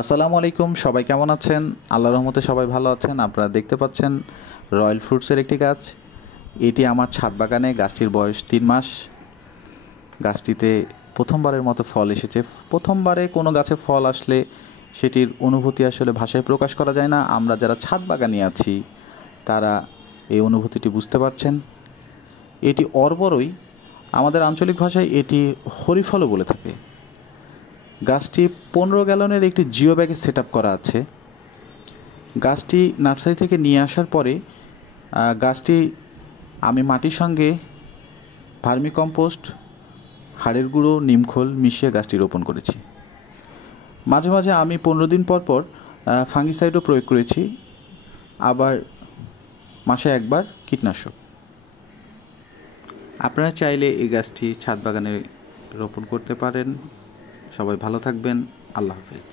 আসসালামু আলাইকুম, সবাই কেমন আছেন? আল্লাহর রহমতে সবাই ভালো আছেন। আপনারা দেখতে পাচ্ছেন রয়্যাল ফ্রুটসের একটি গাছ। এটি আমার ছাদ বাগানে। গাছটির বয়স 3 মাস। গাছটিতে প্রথমবারের মতো ফল এসেছে। প্রথমবারে কোনো গাছে ফল আসলে সেটির অনুভূতি আসলে ভাষায় প্রকাশ করা যায় না। আমরা যারা ছাদ বাগানে আছি তারা এই অনুভূতিটি বুঝতে পারছেন। এটি অর্বরই, আমাদের আঞ্চলিক ভাষায় এটি হরিফলও বলে থাকে। গাছটি 15 গ্যালনের একটি জিও ব্যাগে সেট আপ করা আছে। গাছটি নার্সারি থেকে নিয়ে আসার পরে গাছটি আমি মাটির সঙ্গে ভার্মিকম্পোস্ট, হাড়ের গুঁড়ো, নিমখোল মিশিয়ে গাছটি রোপণ করেছি। মাঝে মাঝে আমি 15 দিন পর পর ফাঙ্গিসাইডও প্রয়োগ করেছি, আবার মাসে একবার কীটনাশক। আপনারা চাইলে এই গাছটি ছাদ বাগানে রোপণ করতে পারেন। সবাই ভালো থাকবেন। আল্লাহ হাফেজ।